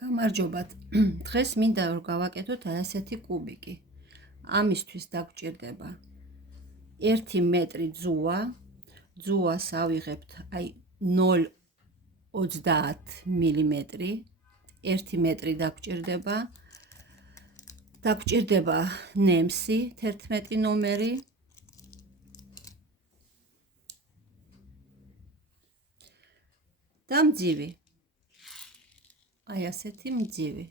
გამარჯობათ. დღეს მინდა რომ გავაკეთოთ ასეთი კუბიკი. ამისთვის დაგვჭირდება 1 მეტრი ძუვა. ძუვას ავიღებთ 0.30 მილიმეტრი. 1 მეტრი დაგვჭირდება. დაგვჭირდება ნემსი 11 ნომერი. და მძივი. აი ასეთი მძივი.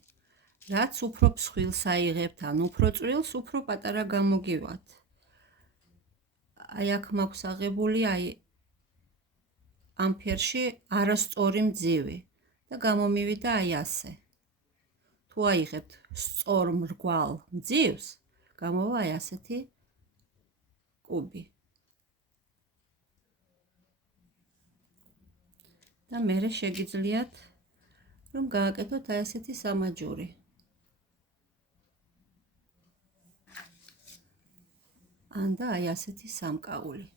რაც უფრო მსხვილს აიღებთ, ან უფრო წვრილს, უფრო პატარა გამოგივათ. აი აქ მაქვს აღებული ამ ფერში არასწორი მძივი და გამომივიდა აი ასე. თუ აიღებთ სწორ მრგვალ მძივს, გამოვა აი ასეთი კუბი. და მერე შეგიძლიათ რომ გააკეთოთ აი ასეთი სამაჯური. ან და აი ასეთი სამკაული.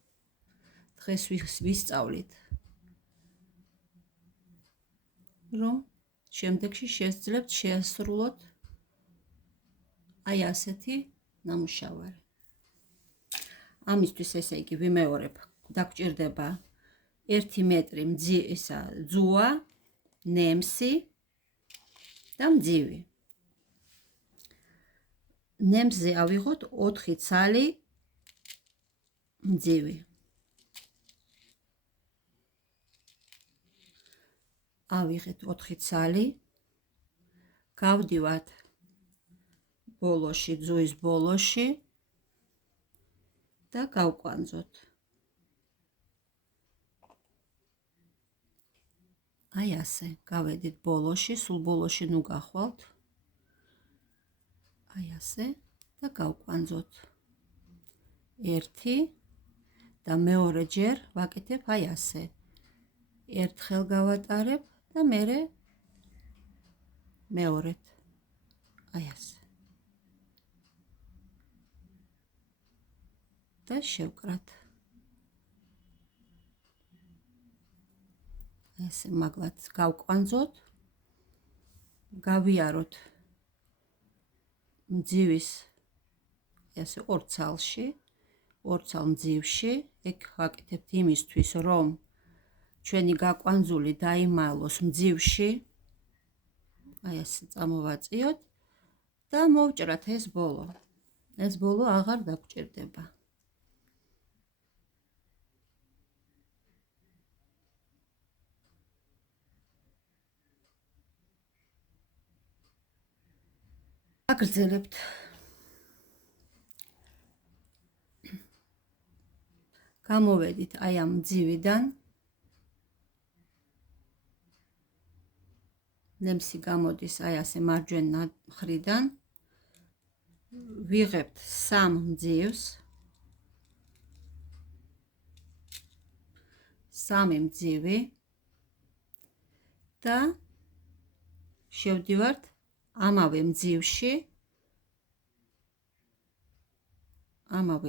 დღეს ვისწავლით რომ შემდეგში შესძლებთ შეასრულოთ აი ასეთი ნამუშევარი. ამისთვის ესე იგი ვიმეორებ, დაგვჭირდება 1 მეტრი ძუვა, ნემსი და მძივი. ნემსზე ავიღოთ 4 ცალი მძივი. ავიღეთ 4 ცალი, გავდივართ ბოლოში, ძუვის ბოლოში და გავკვანძოთ. აი ასე, გავედით ბოლოში, სულ ბოლოში ნუ გახვალთ. აი ასე და გავკვანძოთ. 1 და მეორე ჯერ ვაკეთებ აი ასე. ერთხელ გავატარებ და მერე მეორედ. აი ასე. და შევკრათ. ესე მაგლად გავკვანძოთ. გავიაროთ მძივის ესე ორ ცალში, ორ ცალ მძივში. ეგ ვაკეთებთ იმისთვის, რომ ჩვენი გაკვანძული დაიმალოს მძივში. აი ასე წამოვაწიოთ და მოვჭრათ ეს ბოლო. ეს ბოლო აღარ დაგვჭირდება. აგრძელებთ. გამოვედით აი ამ მძივიდან. ნემსი გამოდის აი ასე მარჯვენა მხრიდან. ვიღებთ 3 მძივს. 3 მძივი და შევდივართ ამავე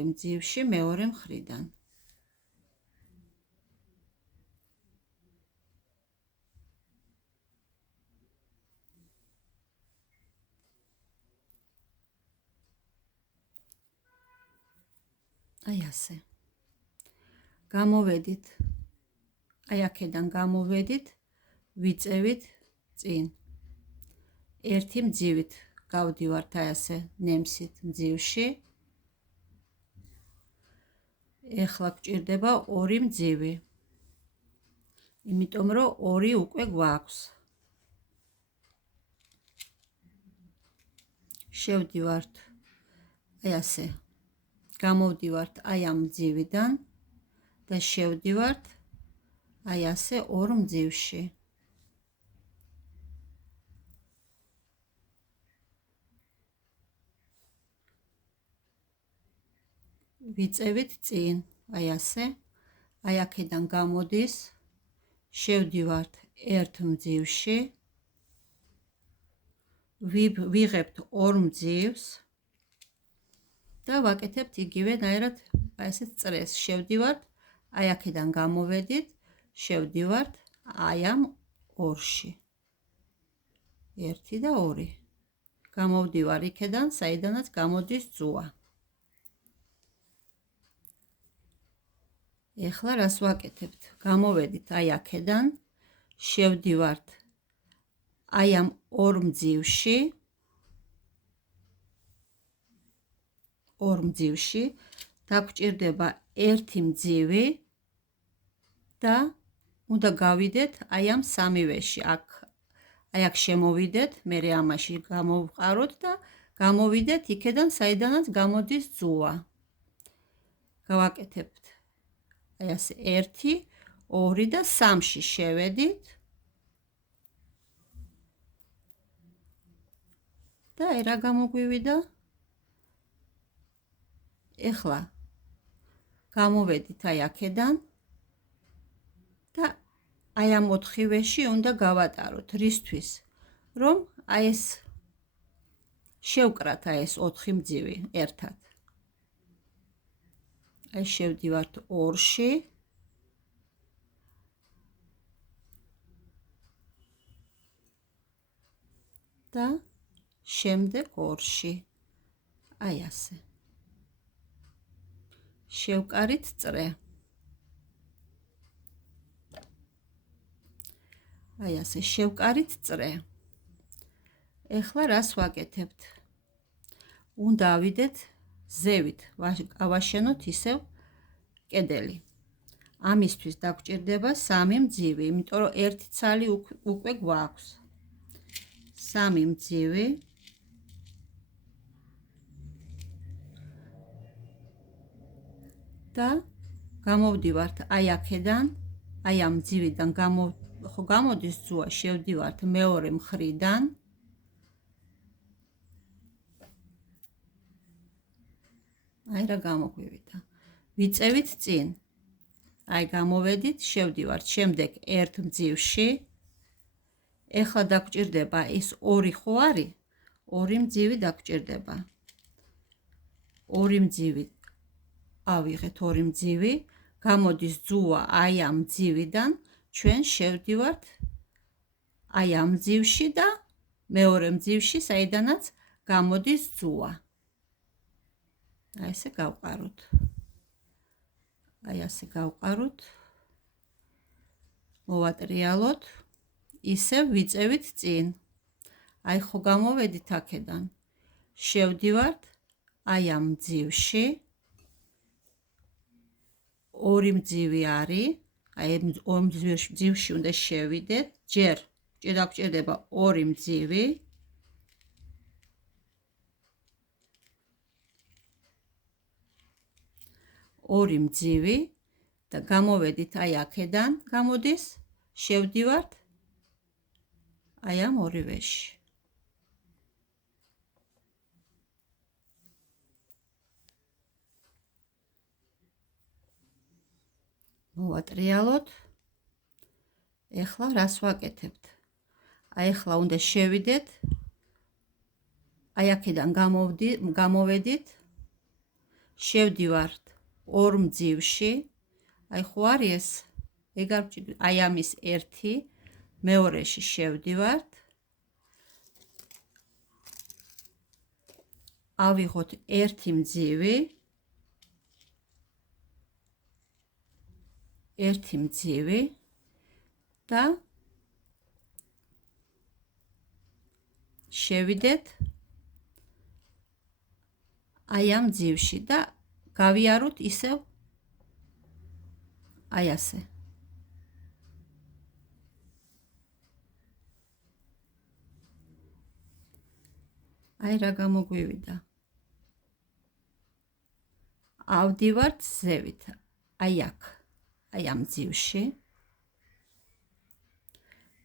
მძივში მეორე მხრიდან. აი ასე. გამოვედით. აი აქედან გამოვედით, ვიწევით წინ. 1 მძივით გავდივართ აი ასე ნემსით მძივში. ეხლა გვჭირდება 2 მძივი. იმიტომ რომ 2 უკვე გვაქვს. შევდივართ აი ასე. გამოვდივართ აი ამ მძივიდან და შევდივართ აი ასე 2 მძივში. ვიწევით წინ, აი ასე. აი აქედან გამოდის, შევდივართ 1 მძივში. ვიღებთ 2 მძივს და ვაკეთებთ იგივენაირად აი ესეთ წრეს. შევდივართ, აი აქედან გამოვედით, შევდივართ აი ამ ორში. 1 და 2. გამოვდივარ იქედან, საიდანაც გამოდის ძუა. ეხლა რას ვაკეთებთ? გამოვედით აი აქედან, შევდივართ აი ამ ორ მძივში, დაგვჭირდება ერთი მძივი და უნდა გავიდეთ აი ამ სამივეში. აი აქ შემოვიდეთ, მერე ამაში გამოვყაროთ და გამოვიდეთ იქედან, საიდანაც გამოდის ძუა. გავაკეთებთ აი ასე 1, 2 და 3-ში შევედით და რა გამოგვივიდა? ეხლა გამოვედით აი აქედან და აი ამ 4-ვეში უნდა გავატაროთ, რისთვის? რომ აი ეს შევკრათ აი ეს 4 მძივი ერთად. აი შევდივართ 2-ში და შემდეგ 2-ში. აი ასე. შევკარით წრე. აი ასე შევკარით წრე. ეხლა რას ვაკეთებთ? უნდა ავიდეთ ზევით, ავაშენოთ ისევ კედელი. ამისთვის დაგვჭირდება 3 მძივი, იმიტომ რომ 1 ცალი უკვე გვაქვს. 3 მძივი და გამოვდივართ აი აქედან, აი ამ მძივიდან გამოდის ძუა, შევდივართ მეორე მხრიდან. აი რა გამოგვივიდა. ვიწევით წინ. აი გამოვედით, შევდივართ შემდეგ ერთ მძივში. ეხლა დაგვჭირდება ის 2 ხო არის? 2 მძივი დაგვჭირდება. 2 მძივი ავიღეთ 2 მძივი, გამოდის ძუა აი ამ მძივიდან, ჩვენ შევდივართ აი ამ მძივში და მეორე მძივში, საიდანაც გამოდის ძუა. აი ესე გავყაროთ. აი ასე გავყაროთ. მოვატრიალოთ. ისევ ვიწევით წინ. აი ხო გამოვედით აქედან. შევდივართ აი ამ მძივში. 2 მძივი არის. აი 2 მძივში უნდა შევიდეთ. ჯერ დაგვჭირდება 2 მძივი. ორი მძივი და გამოვედით აი აქედან, გამოდის, შევდივართ აი ამ ორივეში. მოვატრიალოთ. ეხლა რას ვაკეთებთ? აი ეხლა უნდა შევიდეთ. აი აქედან გამოვედით. შევდივართ 2 მძივში. აი ხო არის ეს? ეგ არ ვჭირდება. აი ამის 1, მეორეში შევდივართ. ავიღოთ 1 მძივი. 1 მძივი და შევიდეთ აი ამ მძივში და გავიაროთ ისევ აი ასე. აი რა გამოგვივიდა. ავდივართ ზევით. აი აქ. აი ამ მძივში.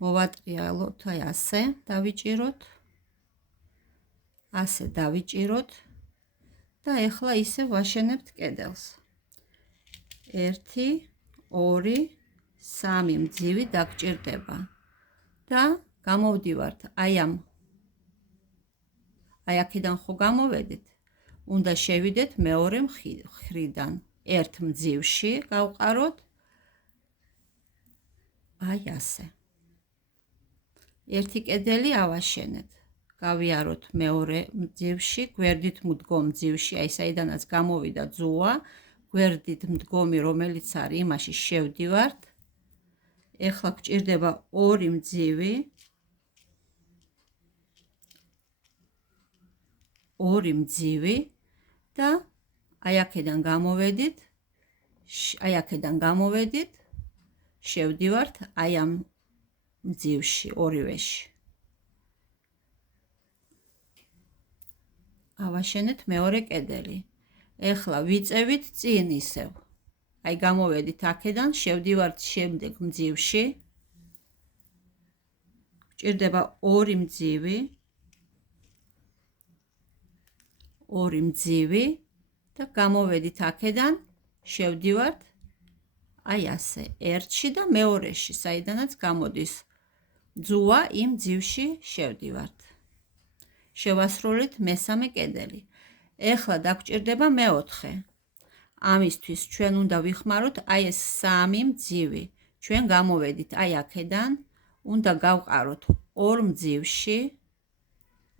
მოვატრიალოთ აი ასე, დავიჭიროთ. ასე დავიჭიროთ და ეხლა ისე ვაშენებთ კედელს. 1, 2, 3 მძივი დაგვჭირდება და გამოვდივართ აი აქედან ხო გამოვედით, უნდა შევიდეთ მეორე მხრიდან. 1 მძივში გავყაროთ აი ასე. ერთი კედელი ავაშენეთ. გავიაროთ მეორე მძივში, გვერდით მდგომ მძივში, აი საიდანაც გამოვიდა ძუა, გვერდით მდგომი, რომელიც არის, იმაში შევდივართ. ეხლა გვჭირდება ორი მძივი. ორი მძივი და აი აქედან გამოვედით, შევდივართ აი ამ მძივში, ორივეში. ავაშენეთ მეორე კედელი. ეხლა ვიწევით წინ ისევ. აი გამოვედით აქედან, შევდივართ შემდეგ მძივში. გვჭირდება ორი მძივი და გამოვედით აქედან, შევდივართ აი ასე, ერთში და მეორეში, საიდანაც გამოდის ძუა, იმ მძივში შევდივართ. შევასრულეთ მესამე კედელი. ეხლა დაგვჭირდება მეოთხე. ამისთვის ჩვენ უნდა ვიხმაროთ აი ეს სამი მძივი. ჩვენ გამოვედით აი აქედან, უნდა გავყაროთ ორ მძივში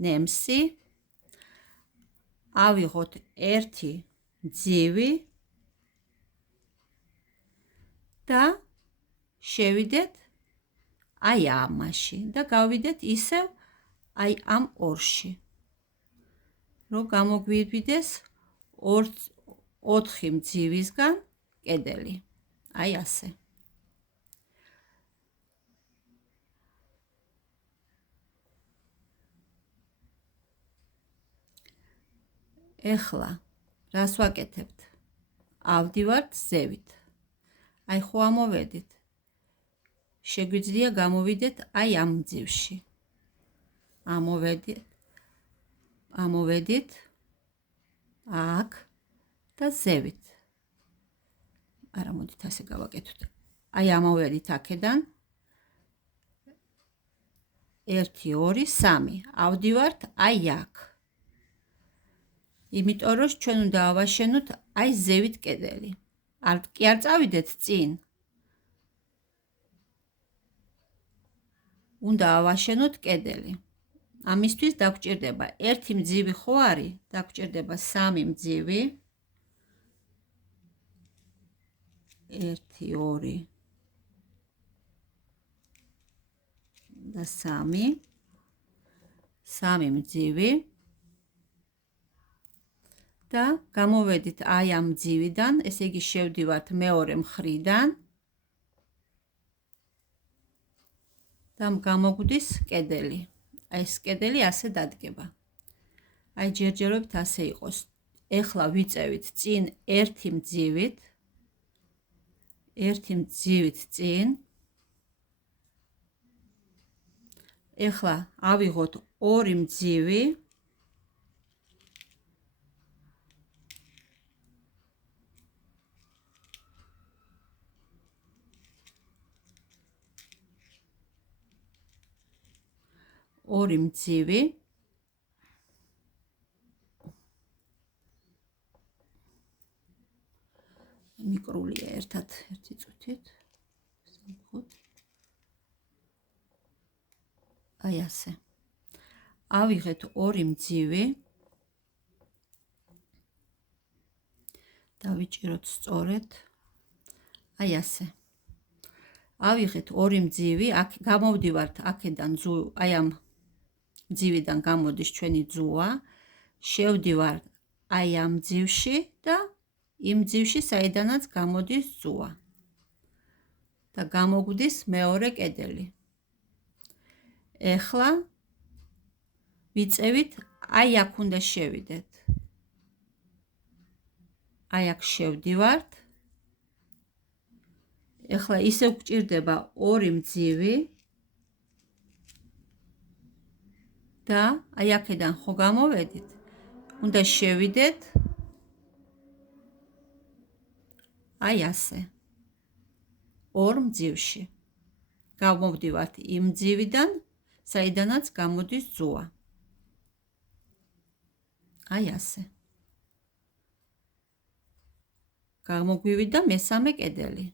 ნემსი. ავიღოთ ერთი მძივი და შევიდეთ აი ამაში და გავიდეთ ისევ აი ამ ორში. რომ გამოგვივიდეს 4 მძივისგან კედელი. აი ასე. ეხლა რას ვაკეთებთ? ავდივართ ზევით. აი ხო ამოვედით. შეგვიძლია გამოვიდეთ აი ამ მძივში. ამოვედით აქ და ზევით. არა, მოდით ასე გავაკეთოთ. აი ამოვედით აქედან 1 2 3. ავდივართ აი აქ. იმიტომ რომ ჩვენ უნდა ავაშენოთ აი ზევით კედელი. კი არ წავიდეთ წინ. უნდა ავაშენოთ კედელი. ამისთვის დაგვჭირდება ერთი მძივი ხო არის? დაგვჭირდება სამი მძივი. 1 2 და 3. სამი მძივი. და გამოვედით აი ამ მძივიდან, ესე იგი შევდივართ მეორე მხრიდან და გამოგვდის კედელი. აი ეს კედელი ასე დადგება. აი ჯერჯერობით ასე იყოს. ეხლა ვიწევით წინ ერთი მძივით წინ. ეხლა ავიღოთ ორი მძივი. ორი მძივი. მიკრულია ერთად, ერთი წუთით. აი ასე. ავიღეთ ორი მძივი. დავიჭიროთ სწორედ. აი ასე. ავიღეთ ორი მძივი, აქ გამოვდივართ აქედან აი ამ მძივიდან გამოდის ჩვენი ძუა, შევდივართ აი ამ მძივში და იმ მძივში, საიდანაც გამოდის ძუა. და გამოგვდის მეორე კედელი. ეხლა ვიწევით, აი აქ უნდა შევიდეთ. აი აქ შევდივართ. ეხლა ისევ გვჭირდება ორი მძივი. და აი აქედან ხო გამოვედით, უნდა შევიდეთ აი ასე. ორ მძივში. გამოვდივართ იმ მძივიდან, საიდანაც გამოდის ძუა. აი ასე. გამოგვივიდა მესამე კედელი.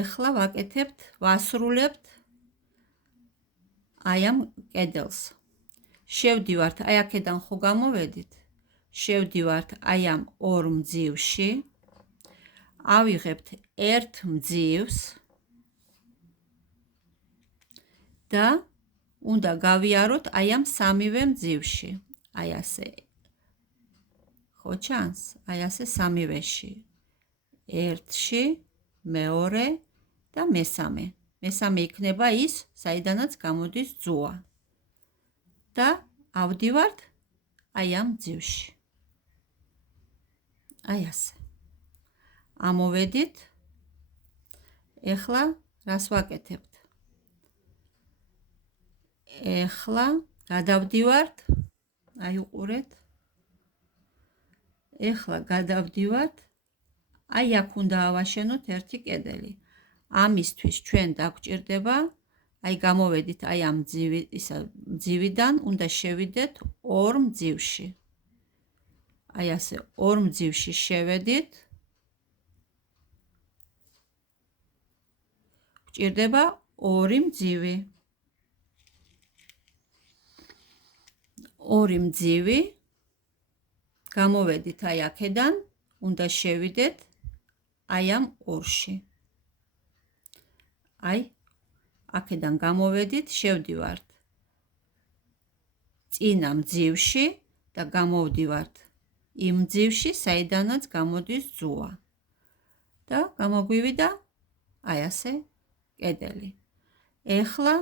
ეხლა ვასრულებთ აი ამ კედელს. შევდივართ, აი აქედან ხო გამოვედით? შევდივართ აი ამ ორ მძივში. ავიღებთ ერთ მძივს და უნდა გავიაროთ აი ამ სამივე მძივში. აი ასე. ხო ჩანს? აი ასე სამივეში. ერთში, მეორე და მესამე. მესამე იქნება ის, საიდანაც გამოდის ძუა. და ავდივართ აი ამ მძივში. აი ასე. ამოვედით. ეხლა რას ვაკეთებთ? ეხლა გადავდივართ. აი უყურეთ. ეხლა გადავდივართ. აი აქ უნდა ავაშენოთ ერთი კედელი. ამისთვის ჩვენ დაგვჭირდება, აი გამოვედით აი ამ მძივიდან, უნდა შევიდეთ ორ მძივში. აი ასე ორ მძივში შევედით. გვჭირდება ორი მძივი. ორი მძივი გამოვედით აი აქედან, უნდა შევიდეთ აი ამ ორში. აი აქედან გამოვედით, შევდივართ წინა მძივში და გამოვდივართ იმ მძივში, საიდანაც გამოდის ძუა. და გამოგვივიდა აი ასე კედელი. ეხლა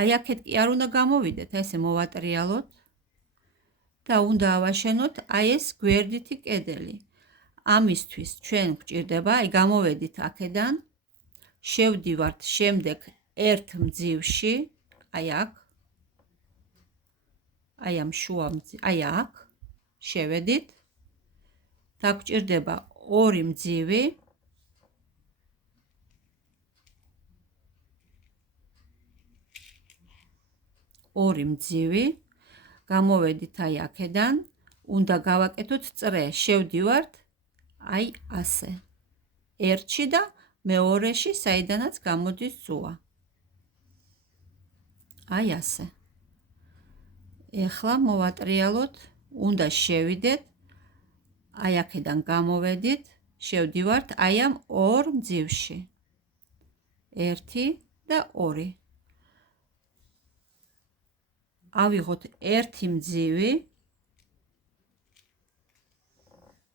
აი აქეთ კი არ უნდა გამოვიდეთ, აი ესე მოვატრიალოთ და უნდა ავაშენოთ აი ეს გვერდითი კედელი. ამისთვის ჩვენ გვჭირდება, აი გამოვედით აქედან, შევდივართ შემდეგ ერთ მძივში, აი აქ, აი ამ შუა მძივში, აი აქ, შევედით. დაგვჭირდება ორი მძივი. ორი მძივი. გამოვედით აი აქედან, უნდა გავაკეთოთ წრე, შევდივართ აი ასე. ერთში და მეორეში, საიდანაც გამოდის ძუა. აი ასე. ეხლა მოვატრიალოთ, უნდა შევიდეთ, აი აქედან გამოვედით, შევდივართ აი ამ ორ მძივში. ერთი და ორი. ავიღოთ ერთი მძივი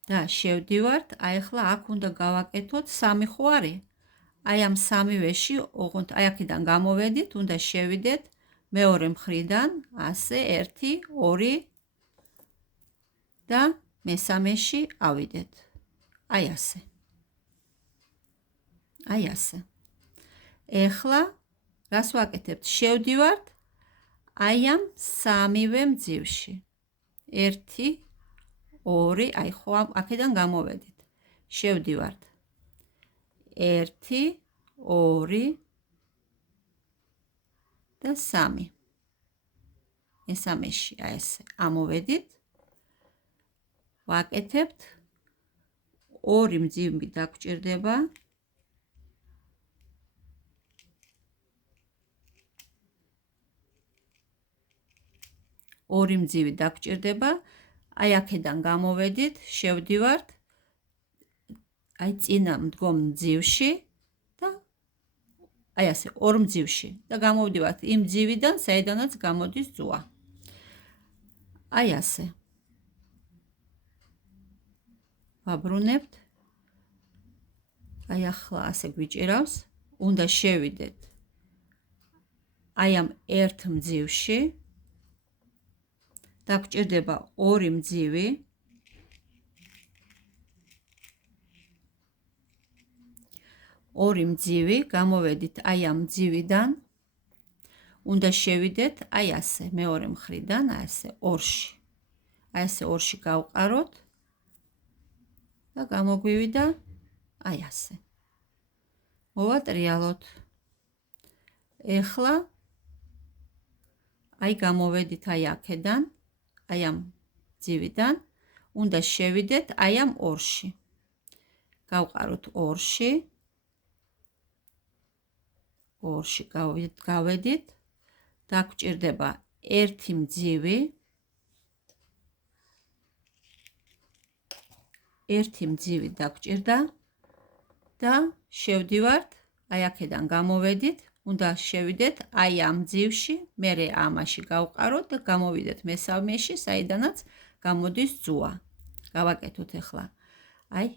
და შევდივართ, აი ახლა აქ უნდა გავაკეთოთ სამი ხო არის? აი ამ სამივეში, ოღონდ აი აქედან გამოვედით, უნდა შევიდეთ მეორე მხრიდან, ასე, ერთი, ორი და მესამეში ავიდეთ. აი ასე. აი ასე. ეხლა რას ვაკეთებთ? შევდივართ აი ამ სამივე მძივში. ერთი, ორი, აი ხო აქედან გამოვედით. შევდივართ. ერთი, ორი და სამი. მესამეში, აი ესე. ამოვედით. ვაკეთებთ. ორი მძივი დაგვჭირდება. ორი მძივი დაგვჭირდება. აი აქედან გამოვედით, შევდივართ აი წინა მდგომ მძივში და აი ასე ორ მძივში და გამოვდივართ იმ მძივიდან, საიდანაც გამოდის ძუა. აი ასე. ვაბრუნებთ. აი ახლა ასე გვიჭირავს, უნდა შევიდეთ აი ამ ერთ მძივში. დაგვჭირდება ორი მძივი. ორი მძივი, გამოვედით აი ამ მძივიდან. უნდა შევიდეთ აი ასე, მეორე მხრიდან, აი ასე ორში. აი ასე ორში გავყაროთ და გამოგვივიდა აი ასე. მოვატრიალოთ. ეხლა აი გამოვედით აი აქედან, აი ამ მძივიდან, უნდა შევიდეთ აი ამ ორში. გავყაროთ ორში. ორში გავედით. დაგჭირდება ერთი მძივი, დაგჭირდა და შევდივართ, აი აქედან გამოვედით, უნდა შევიდეთ აი ამ მძივში, მერე ამაში გავყაროთ და გამოვიდეთ მესამეში, საიდანაც გამოდის ძუა. გავაკეთოთ ახლა. აი,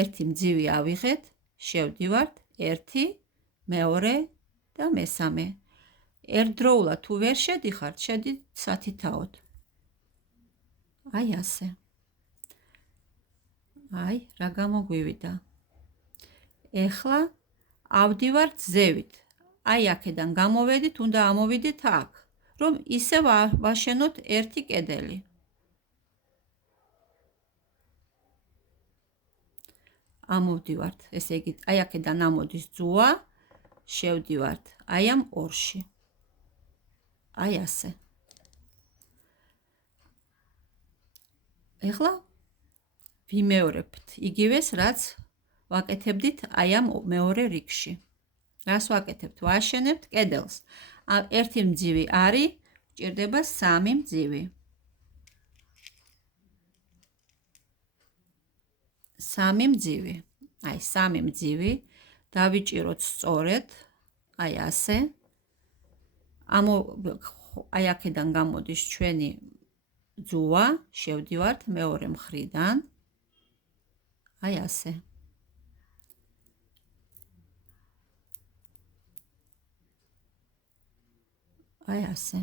ერთი მძივი ავიღეთ, შევდივართ, ერთი, მეორე და მესამე. ერთდროულად თუ ვერ შედიხართ, შედით სათითაოდ. აი ასე. აი, რა გამოგვივიდა. ეხლა ავდივართ ზევით. აი აქედან გამოვედით, უნდა ამოვიდეთ აქ, რომ ისევ ვაშენოთ ერთი კედელი. ამოვდივართ, ესე იგი, აი აქედან ამოდის ძუა, შევდივართ აი ამ ორში. აი ასე. ეხლა ვიმეორებთ იგივეს, რაც ვაკეთებდით აი ამ მეორე რიგში. რას ვაკეთებთ? ვაშენებთ კედელს. ერთი მძივი არის, გვჭირდება სამი მძივი. სამი მძივი. აი სამი მძივი დავიჭიროთ სწორედ, აი ასე. აი აქედან გამოდის ჩვენი ძუა, შევდივართ მეორე მხრიდან. აი ასე. აი ასე.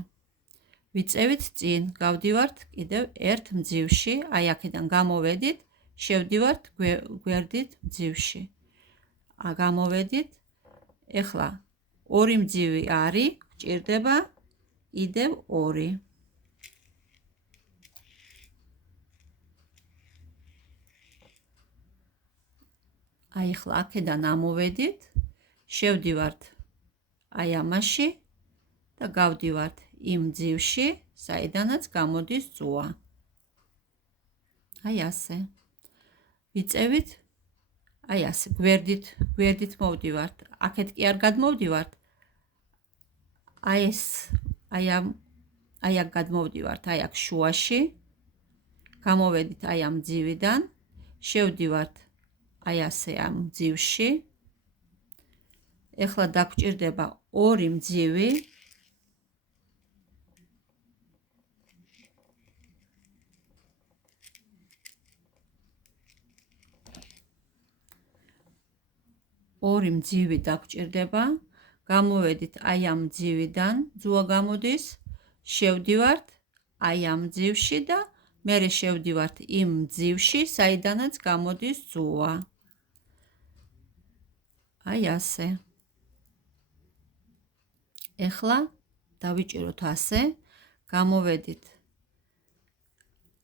ვიწევით წინ, გავდივართ კიდევ ერთ მძივში, აი აქედან გამოვედით, შევდივართ გვერდით მძივში. გამოვედით. ეხლა ორი მძივი არის, გვჭირდება კიდევ ორი. აი ახლა აქედან ამოვედით, შევდივართ აი ამაში და გავდივართ იმ მძივში, საიდანაც გამოდის ძუა. აი ასე. ვიწევით, აი ასე, გვერდით მოვდივართ. აქეთ კი არ გადმოვდივართ. აი ეს, აი აქ გადმოვდივართ, აი აქ შუაში. გამოვედით აი ამ მძივიდან, შევდივართ აი ასე ამ მძივში. ეხლა დაგჭირდება ორი მძივი. ორი მძივი დაგჭირდება. გამოვედით აი ამ მძივიდან, ძუა გამოდის, შევდივართ აი ამ მძივში და მერე შევდივართ იმ მძივში, საიდანაც გამოდის ძუა. აი ასე. ეხლა დავიჭიროთ ასე, გამოვედით.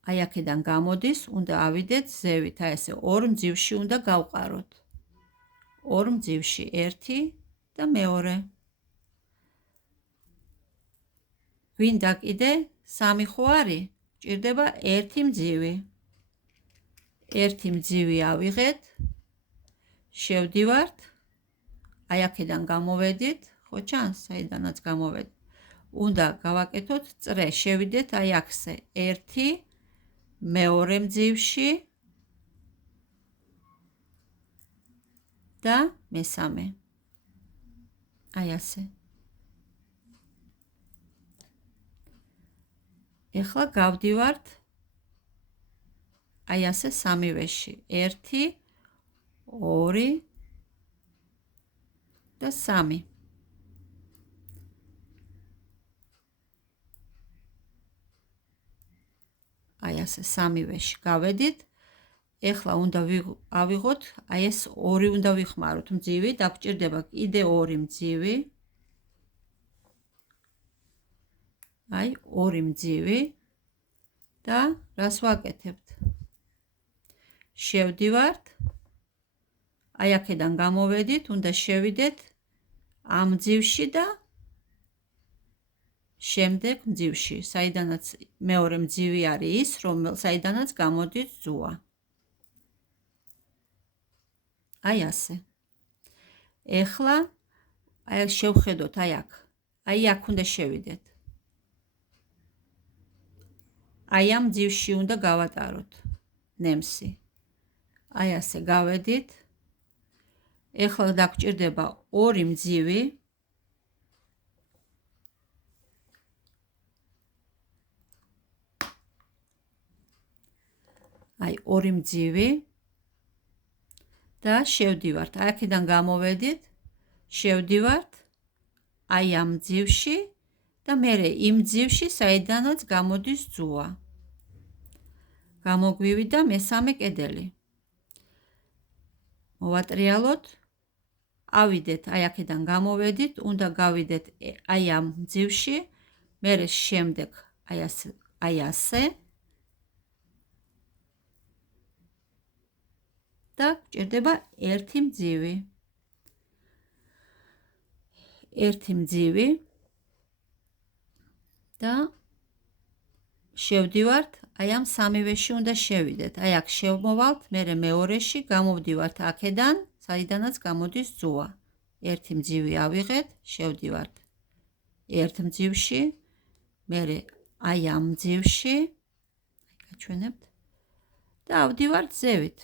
აი აქედან გამოდის, უნდა ავიდეთ ზევით, აი ასე ორ მძივში უნდა გავყაროთ. ორ მძივში, ერთი და მეორე. გვინდა კიდე სამი ხო არის? გვჭირდება ერთი მძივი. ერთი მძივი ავიღეთ, შევდივართ, აი აქედან გამოვედით, ხო ჩანს, საიდანაც გამოვედით. უნდა გავაკეთოთ წრე, შევიდეთ აი აქზე, ერთი, მეორე მძივში და მესამე. აი ასე. ეხლა გავდივართ აი ასე სამივეში. ერთი, ორი და სამი. აი ასე სამივეში გავედით. ეხლა უნდა ავიღოთ, აი ეს ორი უნდა ვიხმაროთ მძივი, დაგჭირდება კიდე ორი მძივი. აი ორი მძივი და რას ვაკეთებთ? შევდივართ. აი აქედან გამოვედით, უნდა შევიდეთ ამ მძივში და შემდეგ მძივში, საიდანაც მეორე მძივი არის ის, საიდანაც გამოდის ძუა. აი ასე. ეხლა აი შევხედოთ, აი აქ აი აქ უნდა შევიდეთ. აი ამ ძივში უნდა გავატაროთ ნემსი. აი ასე გავედით. ეხლა დაგჭირდება 2 მძივი. აი 2 მძივი და შევდივართ. აქედან გამოვედით, შევდივართ აი ამ მძივში და მერე იმ მძივში, საიდანაც გამოდის ძუა. გამოგვივიდა მესამე კედელი. მოვატრიალოთ. ავიდეთ, აი აქედან გამოვედით, უნდა გავიდეთ აი ამ მძივში, მერე შემდეგ აი ასე და გვჭირდება 1 მძივი. 1 მძივი და შევდივართ, აი ამ სამივეში უნდა შევიდეთ. აი აქ შევმოვალთ, მერე მეორეში გამოვდივართ აქედან, საიდანაც გამოდის ძუა. 1 მძივი ავიღეთ, შევდივართ 1 მძივში, მერე აი ამ მძივში, გაჩვენებთ და ავდივართ ზევით.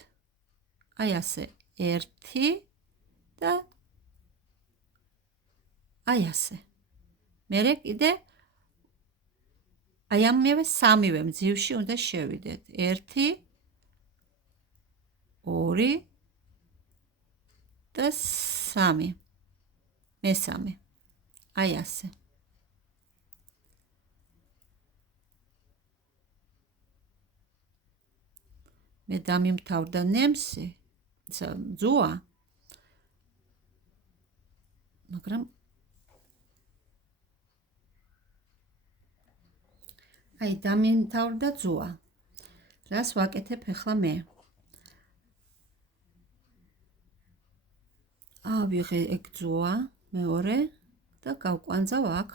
აი ასე 1 და აი ასე. მერე კიდე აი ამავე სამივე მძივში უნდა შევიდეთ. 1 2 და 3. მესამე. აი ასე. მე დამიმთავრდა ნემსი, ძუა. მაგრამ აი დამიმთავრდა ძუა. რას ვაკეთებ ახლა მე? ავიღე ეგ ძუა მეორე და გავკვანძავ აქ.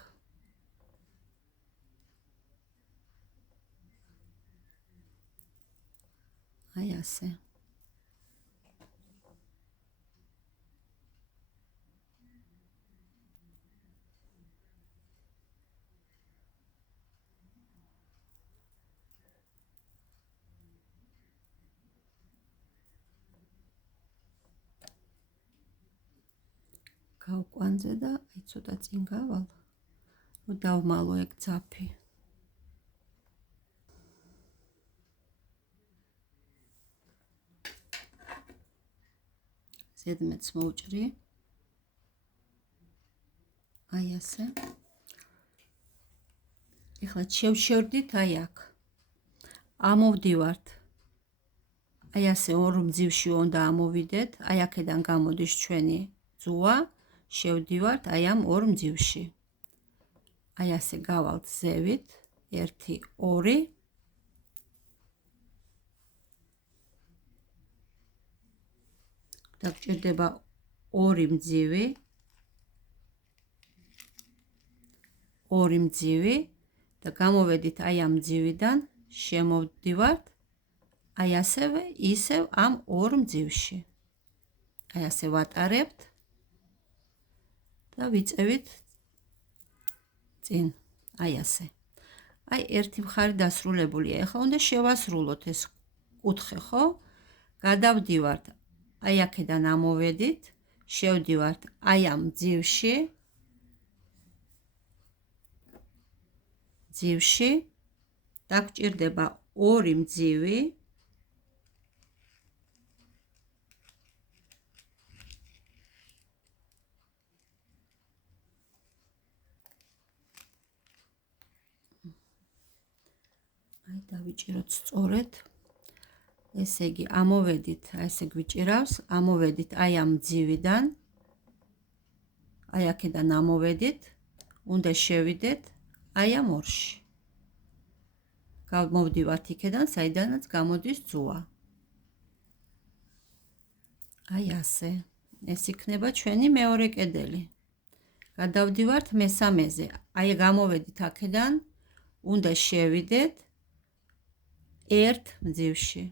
აი ასე. გავკვანძე და აი ცოტა წინ გავალ, რომ დავმალო ეგ ძაფი. ზედმეტს მოვჭრი. აი ასე. ეხლა შევშევდით აი აქ. ამოვდივართ. აი ასე 2 მძივში უნდა ამოვიდეთ, აი აქედან გამოდის ჩვენი ძუა. შევდივართ აი ამ 2 მძივში. აი ასე გავალთ ზევით 1 2 და გვჭირდება 2 მძივი. 2 მძივი და გამოვედით აი ამ მძივიდან, შემოვდივართ აი ასევე ისევ ამ 2 მძივში. აი ასე ვატარებთ და ვიწევით წინ. აი ასე. აი ერთი მხარი დასრულებულია. ახლა უნდა შევასრულოთ ეს კუთხე, ხო? გადავდივართ. აი აქედან ამოვედით, შევდივართ აი ამ მძივში. მძივში და გვჭირდება 2 მძივი. აი დავიჭიროთ სწორედ. ესე იგი ამოვედით, აი ესე გვიჭირავს, ამოვედით აი ამ მძივიდან. აი აქედან ამოვედით, უნდა შევიდეთ აი ამ ორში. გამოვდივართ იქედან, საიდანაც გამოდის ძუა. აი ასე. ეს იქნება ჩვენი მეორე კედელი. გადავდივართ მესამეზე. აი გამოვედით აქედან, უნდა შევიდეთ 1 მძივში.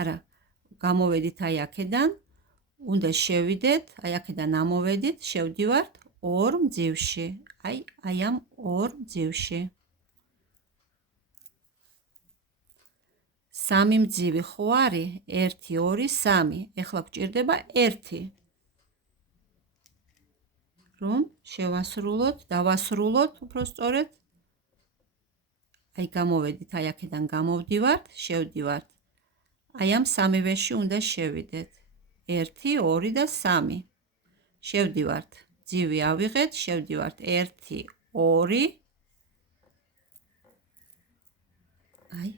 არა, გამოვედით აი აქედან, უნდა შევიდეთ, აი აქედან ამოვედით, შევდივართ ორ მძივში. აი ამ ორ მძივში. სამი მძივი ხო არის? 1 2 3. ეხლა გვჭირდება 1. რომ შევასრულოთ, დავასრულოთ, უფრო სწორედ. აი გამოვედით, აი აქედან გამოვდივართ, შევდივართ. აი ამ სამივეში უნდა შევიდეთ. 1 2 და 3. შევდივართ. ძივი ავიღეთ, შევდივართ 1 2. აი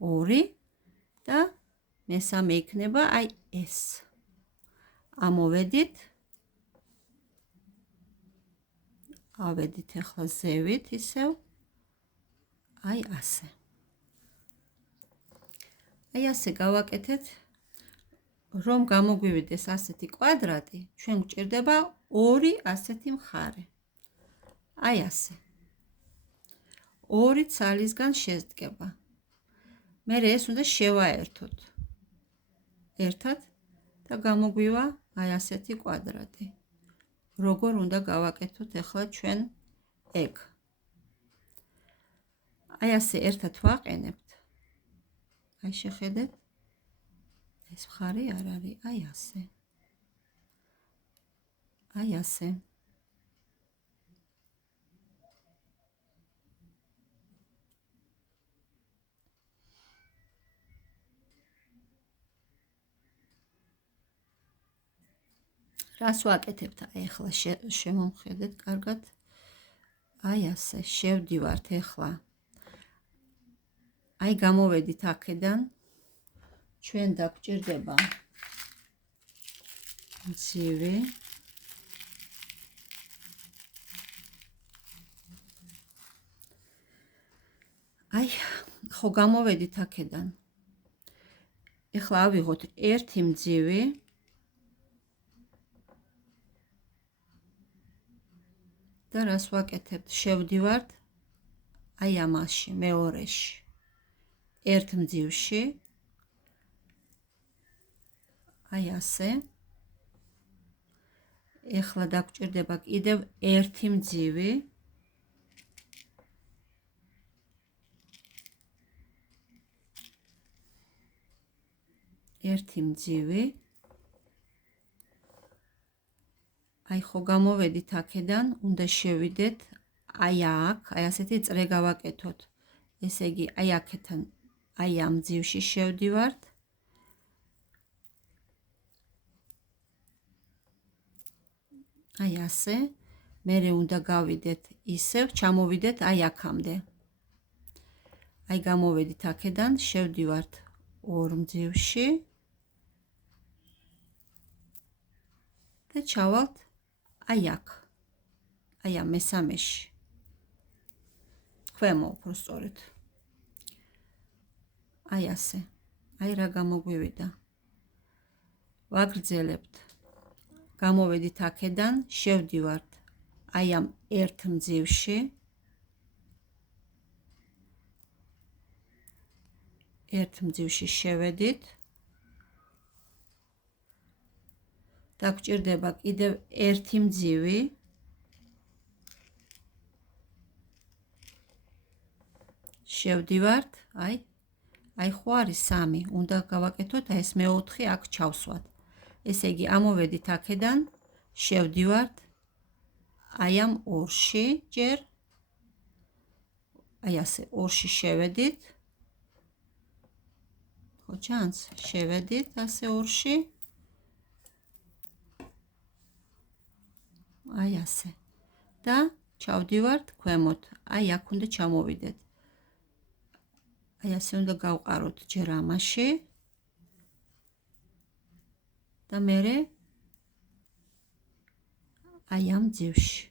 2 და მესამე იქნება აი ეს. ამოვედით. ავედით ახლა ზევით ისევ. აი ასე. აი ასე გავაკეთეთ. რომ გამოგვივიდეს ასეთი კვადრატი, ჩვენ გვჭირდება 2 ასეთი მხარე. აი ასე. 2 ცალისგან შედგება. მე ეს უნდა შევაერთოთ. ერთად და გამოგვივა აი ასეთი კვადრატი. როგორ უნდა გავაკეთოთ ახლა ჩვენ ეგ? აი ასე ერთად ვაყენებთ. აი შეხედეთ. ეს მხარე არ არის, აი ასე. აი ასე. რას ვაკეთებთ? აი ახლა შემომხედეთ კარგად. აი ასე შევდივართ ახლა. აი გამოვედით აქედან. ჩვენ დაგვჭირდება მძივი. აი ხო გამოვედით აქედან. ახლა ავიღოთ 1 მძივი. და რას ვაკეთებთ? შევდივართ აი ამაში, მეორეში. 1 მძივში. აი ასე. ეხლა დაგვჭირდება კიდევ 1 მძივი. ერთი მძივი. აი ხო გამოვედით აქედან, უნდა შევიდეთ აი აქ, აი ასეთი წრე გავაკეთოთ. ესე იგი, აი აქედან, აი ამ მძივში შევდივართ. აი ასე. მერე უნდა გავიდეთ ისევ, ჩამოვიდეთ აი აქამდე. აი გამოვედით აქედან, შევდივართ 2 მძივში. და ჩავალთ აი აქ. აი ამ მესამეში. ქვემო უფრო სწორედ. აი ასე. აი რა გამოგვივიდა. ვაგრძელებთ. გამოვედით აქედან, შევდივართ აი ამ 1 მძივში. 1 მძივში შევედით. დაგვჭირდება კიდევ 1 მძივი. შევდივართ, აი ხო არის 3, უნდა გავაკეთოთ აი ეს მე-4 აქ ჩავსვათ. ესე იგი, ამოვედით აქედან, შევდივართ აი ამ 2-ში ჯერ. აი ასე 2-ში შევედით. ხო ჩანს? შევედით ასე 2-ში. აი ასე. და ჩავდივართ ქვემოთ. აი აქ უნდა ჩამოვიდეთ. აი ასე უნდა გავყაროთ ჯერ ამაში. და მერე აი ამ ძივში.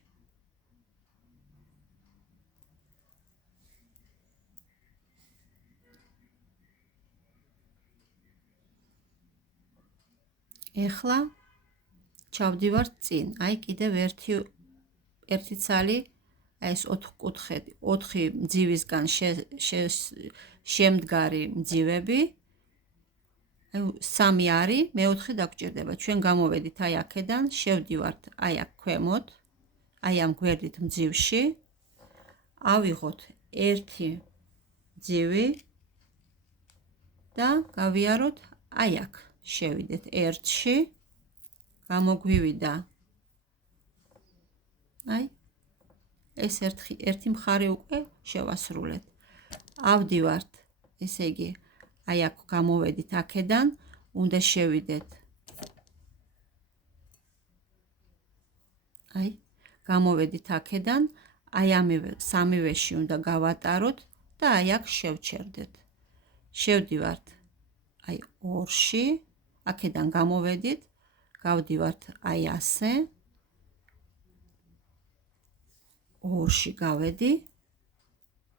ეხლა ჩავდივართ წინ. აი კიდევ ერთი ცალი, აი ეს 4 კუთხედი, 4 მძივისგან შემდგარი მძივები. აი 3 არის, მე-4 დაგჭირდება. ჩვენ გამოვედით აი აქედან, შევდივართ აი აქ ქვემოთ, აი ამ გვერდით მძივში. ავიღოთ 1 მძივი და გავიაროთ აი აქ. შევიდეთ 1-ში. გამოგვივიდა აი ეს ერთი მხარე უკვე შევასრულეთ. ავდივართ, ესე იგი, აი აქ გამოვედით აქედან, უნდა შევიდეთ. აი, გამოვედით აქედან, აი ამივე სამივეში უნდა გავატაროთ და აი აქ შევჩერდეთ. შევდივართ აი 2-ში, აქედან გამოვედით, გავდივართ აი ასე. 2-ში გავედი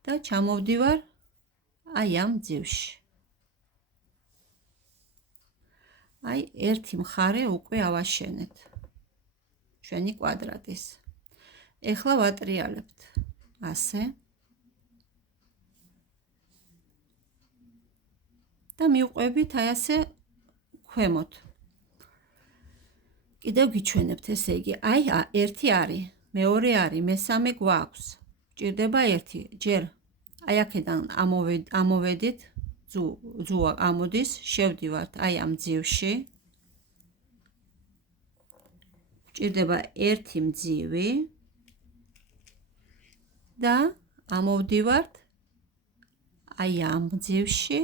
და ჩამოვდივარ აი ამ ძივში. აი ერთი მხარე უკვე ავაშენეთ ჩვენი კვადრატის. ეხლა ვატრიალებთ ასე და მივყვებით აი ასე ქვემოთ. კიდევ გიჩვენებთ, ესე იგი, აი 1 არის, მეორე არის, მესამე გვაქვს. გვჭირდება 1. ჯერ აი აქედან ამოვედით, ძუა ამოდის, შევდივართ აი ამ ძივში. გვჭირდება 1 მძივი და ამოვდივართ აი ამ ძივში,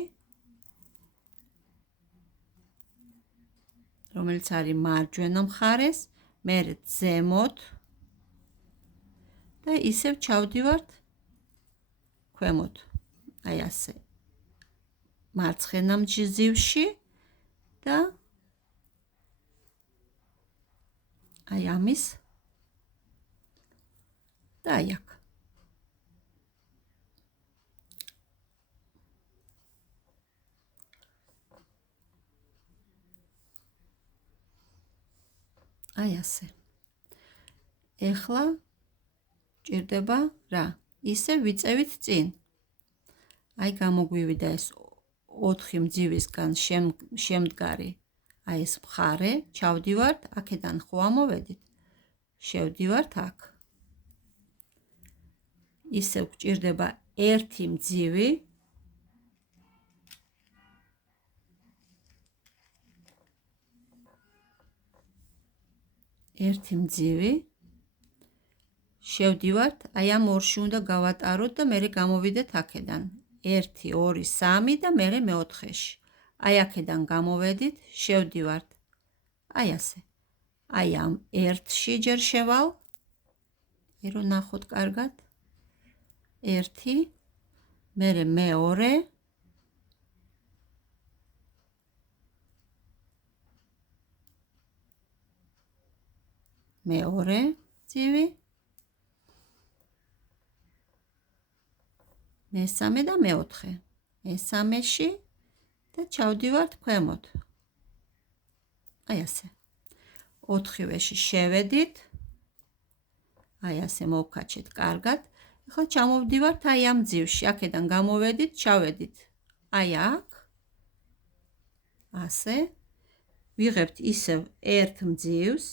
რომელიც არის მარჯვენა მხარეს, მერე ზემოთ და ისევ ჩავდივართ ქვემოთ, აი ასე. მარცხენა მძივში და აი ამის და აი აქ. აი ასე. ეხლა ჭირდება რა? ისე ვიწევით წინ. აი გამოგვივიდა ეს 4 მძივისგან შემდგარი აი ეს მხარე, ჩავდივართ, აქედან ხო ამოვედით. შევდივართ აქ. ისე გვჭირდება 1 მძივი. ერთი მძივი. შევდივართ, აი ამ 2-ში უნდა გავატაროთ და მერე გამოვიდეთ აქედან. 1, 2, 3 და მერე მე-4-ში. აი აქედან გამოვედით, შევდივართ. აი ასე. აი ამ 1-ში ჯერ შევალ. აი რომ ნახოთ კარგად. 1, მერე მე-2. მე-2 მძივი. მესამე და მე-4. მესამეში და ჩავდივართ ქვემოთ. აი ასე. 4-ვეში შევედით. აი ასე მოვკაჩეთ კარგად. ახლა ჩამოვდივართ აი ამ ძივში. აქედან გამოვედით, ჩავედით. აი აქ. ასე. ვიღებთ ისევ 1 მძივს.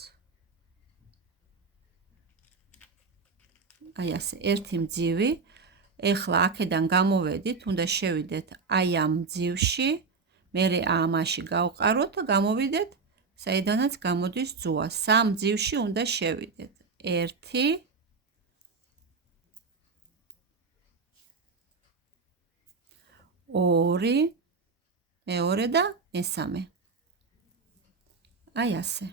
აი ასე 1 მძივი. ეხლა აქედან გამოვედით, უნდა შევიდეთ აი ამ მძივში, მერე ამაში გავყაროთ და გამოვიდეთ, საიდანაც გამოდის ძუა. 3 მძივში უნდა შევიდეთ. 1, ორი, მეორე და მესამე. აი ასე.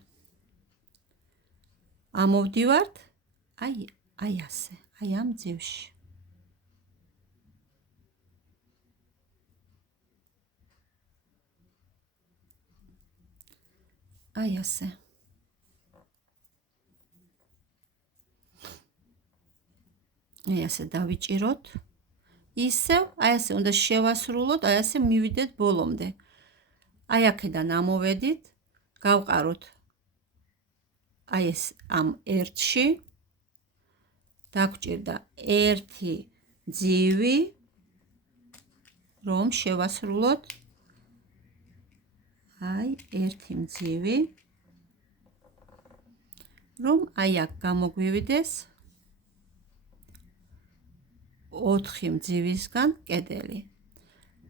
ამოვდივართ, აი ასე, აი ამ ძივში. აი ასე. აი ასე დავიჭიროთ. ისევ, აი ასე უნდა შევასრულოთ, აი ასე მივიდეთ ბოლომდე. აი აქედან ამოვედით, გავყაროთ აი ეს ამ 1-ში. დაგჭირდა 1 მძივი, რომ შევასრულოთ აი ერთი მძივი, რომ აი აქ გამოგვივიდეს 4 მძივისგან კედელი.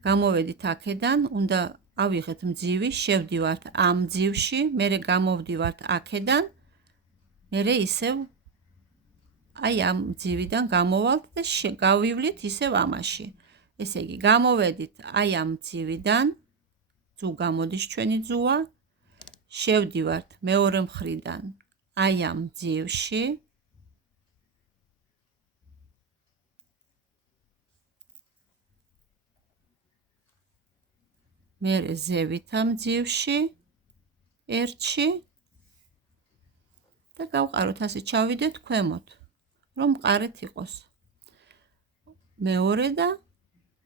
გამოვედით აქედან, უნდა ავიღეთ მძივი, შევდივართ ამ მძივში, მერე გამოვდივართ აქედან, მერე ისევ აი ამ მძივიდან გამოვალთ და გავივლით ისევ ამაში. ესე იგი, გამოვედით აი ამ მძივიდან, ძუ გამოდის ჩვენი ძუა, შევდივართ მეორე მხრიდან აი ამ მძივში, მერე ზევით ამ მძივში, ერთში და გავყაროთ, ასე ჩავიდეთ ქვემოთ, რომ მყარეთ იყოს. მეორე და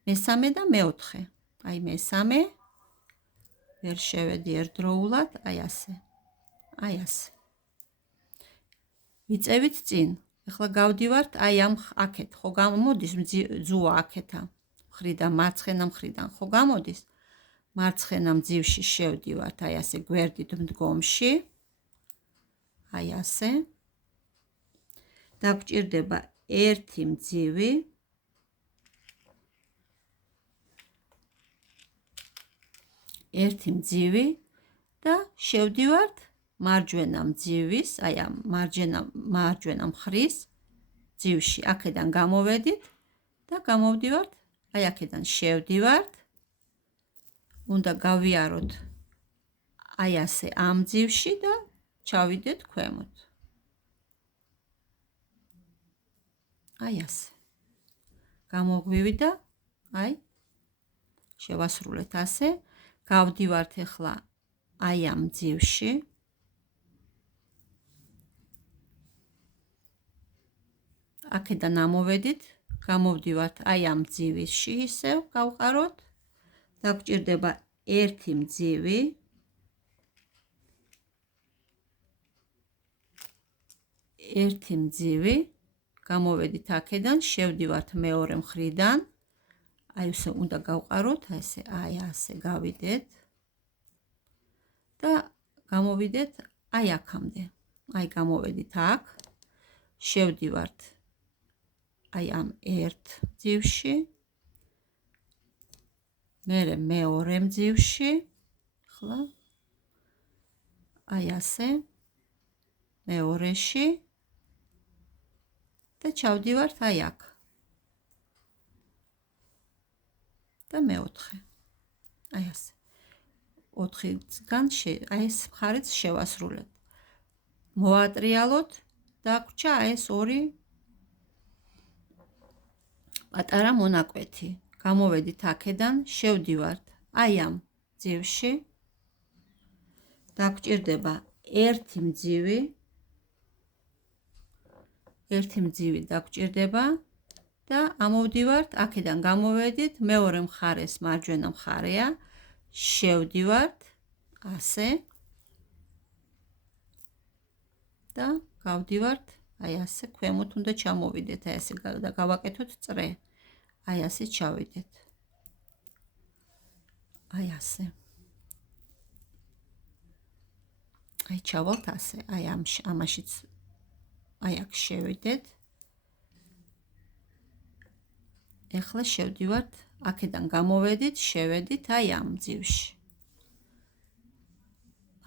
მესამე და მეოთხე. აი მესამე, ვერ შევედი ერთდროულად, აი ასე. აი ასე. ვიწევით წინ. ეხლა გავდივართ აი ამ აქეთ, ხო გამოდის ძუა აქეთა მხრიდან, მარცხენა მხრიდან, ხო გამოდის? მარცხენა მძივში შევდივართ აი ასე გვერდით მდგომში. აი ასე. დაგჭირდება ერთი მძივი. ერთი მძივი და შევდივართ მარჯვენა მძივის, აი ამ მარჯვენა მხრის მძივში. აქედან გამოვედით და გამოვდივართ, აი აქედან შევდივართ. უნდა გავიაროთ აი ასე ამ მძივში და ჩავიდეთ ქვემოთ. აი ასე. გამოგვივიდა, აი შევასრულეთ ასე. გავდივართ ახლა აი ამ მძივში. აქედან ამოვედით, გამოვდივართ აი ამ მძივისში ისევ გავყაროთ. დაგჭირდება ერთი მძივი. ერთი მძივი. გამოვედით აქედან, შევდივართ მეორე მხრიდან. აი ესე უნდა გავყაროთ, ესე აი ასე გავიდეთ და გამოვიდეთ აი აქამდე. აი გამოვედით აქ, შევდივართ აი ამ ერთ მძივში, მერე მეორე მძივში, ხლა აი ასე მეორეში და ჩავდივართ აი აქ. და მეოთხე. აი ასე. 4-გან აი ეს მხარეც შევასრულეთ. მოვატრიალოთ და გვჭა ეს ორი პატარა მონაკვეთი. გამოვედით აქედან, შევდივართ აი ამ მძივში. დაგჭირდება ერთი მძივი. ერთი მძივი დაგჭირდება და ამოვდივართ, აქედან გამოვედით, მეორე მხარეს მარჯვენა მხარეა, შევდივართ ასე და გავდივართ აი ასე ქვემოთ უნდა ჩამოვიდეთ, აი ასე და გავაკეთოთ წრე. აი ასე ჩავიდეთ. აი ასე. აი ჩავალთ ასე, აი ამაშიც აი აქ შევიდეთ. ეხლა შევდივართ, აქედან გამოვედით, შევედით აი ამ მძივში.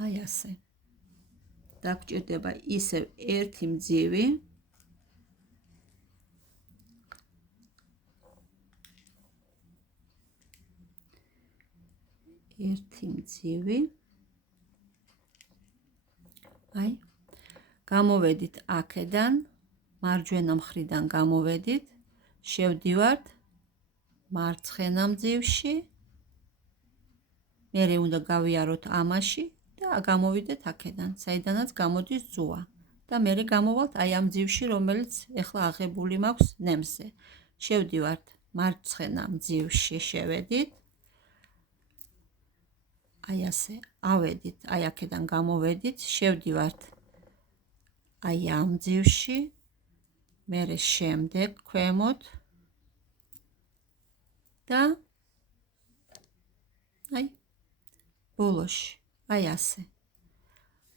აი ასე. დაგჭირდება ისევ ერთი მძივი. ერთი მძივი. აი. გამოვედით აქედან, მარჯვენა მხრიდან გამოვედით, შევდივართ მარცხენა მძივში. მერე უნდა გავიაროთ ამაში და გამოვიდეთ აქედან, საიდანაც გამოდის ძუა. და მერე გამოვალთ აი ამ მძივში, რომელიც ეხლა აღებული მაქვს ნემზე. შევდივართ მარცხენა მძივში, შევედით. აი ასე, ავედით, აი აქედან გამოვედით, შევდივართ აი ამ მძივში, მერე შემდეგ ქვემოთ და აი ბოლოში, აი ასე.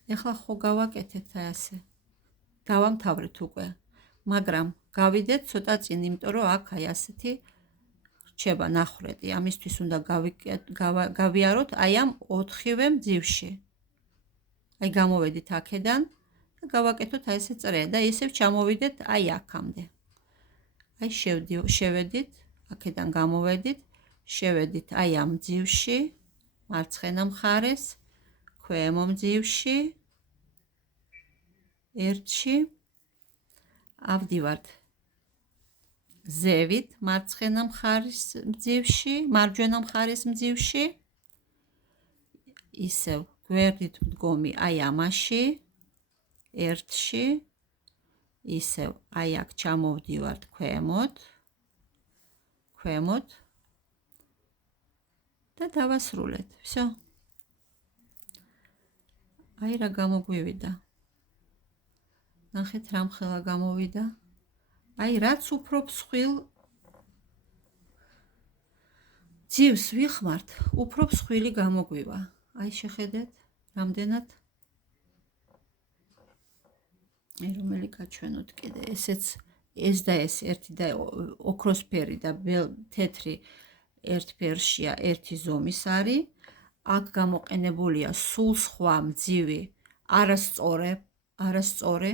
ეხლა ხო გავაკეთეთ აი ასე. დავამთავრეთ უკვე. მაგრამ გავიდეთ ცოტა წინ, იმიტომ რომ აქ აი ასეთი რჩება ნახრედი. ამისთვის უნდა გავიაროთ აი ამ 4-ვე მძივში. აი გამოვედით აქედან და გავაკეთოთ აი ესე წრე და ისევ ჩამოვიდეთ აი აქამდე. აი შევედით, აქედან გამოვედით, შევედით აი ამ მძივში, მარცხენა მხარეს, ქვემო მძივში, ერთში, ავდივართ ზევით, მარცხენა მხარის მძივში, მარჯვენა მხარის მძივში, ისევ გვერდით მდგომი აი ამაში, ერთში, ისევ აი აქ ჩამოვდივართ ქვემოთ და დავასრულეთ. всё. აი რა გამოგვივიდა. ნახეთ რამხელა გამოვიდა. აი რაც უფრო მსხვილ ძივს ვიხმართ, უფრო მსხვილი გამოგვივა. აი შეხედეთ, რამდენად აი რომელი გაჩვენოთ კიდე, ესეც ეს და ეს ერთი და ოქროსფერი და თეთრი ერთ ფერშია, ერთი ზომის არის. აქ გამოყენებულია სულ სხვა მძივი, არასწორი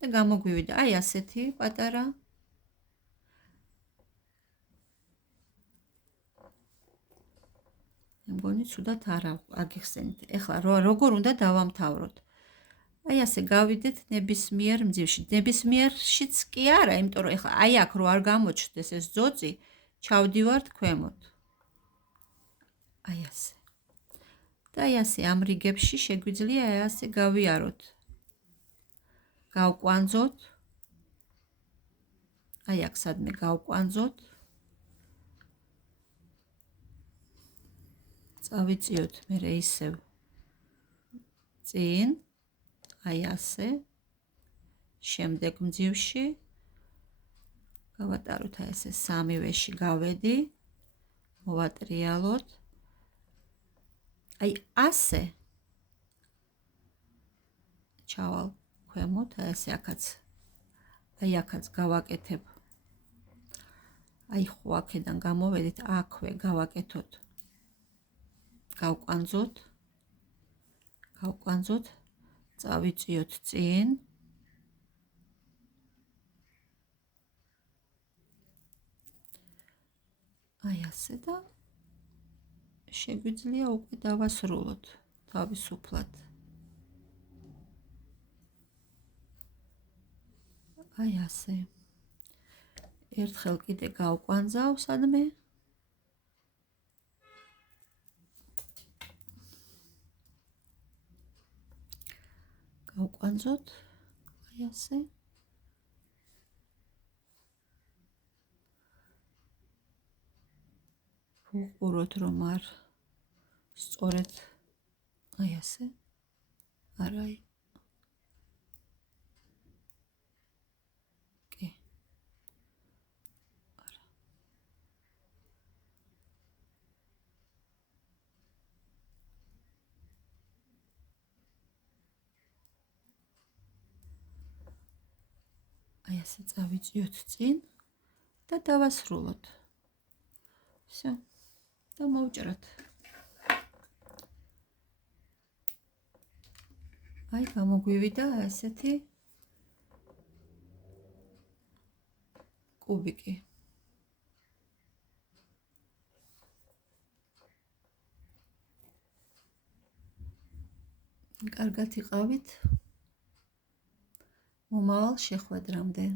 და გამოგვივიდა აი ასეთი პატარა. მგონი ცუდად არ აგიხსენით. ეხლა როგორ უნდა დავამთავროთ? აი ასე გავიდეთ ნებისმიერ მძივში. ნებისმიერშიც კი არა, იმიტომ რომ ეხლა აი აქ რო არ გამოჩნდეს ეს ძოწი, ჩავდივართ ქვემოთ. აი ასე. და აი ასე ამ რიგებში შეგვიძლია აი ასე გავიაროთ. გავკვანძოთ. აი აქ სადმე გავკვანძოთ. წავიწიოთ მერე ისევ წინ. აი ასე. შემდეგ მძივში გავატაროთ აი ესე სამივეში გავედი. მოვატრიალოთ. აი ასე ჩავალ ქვემოთ, აი ესე აქაც გავაკეთებ. აი ხო აქედან გამოვედით, აქვე გავაკეთოთ. გავკვანძოთ, წავიწიოთ წინ. აი ასე და შეგვიძლია უკვე დავასრულოთ თავისუფლად. აი ასე. ერთხელ კიდე გავკვანძავ სადმე. გავკვანძოთ. აი ასე. ვუყუროთ რომ არ სწორედ აი ასე. არაი. კი. არა. აი ასე წავიწიოთ წინ და დავასრულოთ. всё. და მოვჭრათ. აი გამოგვივიდა ესეთი კუბიკი. კარგად იყავით. მომავალ შეხვედრამდე.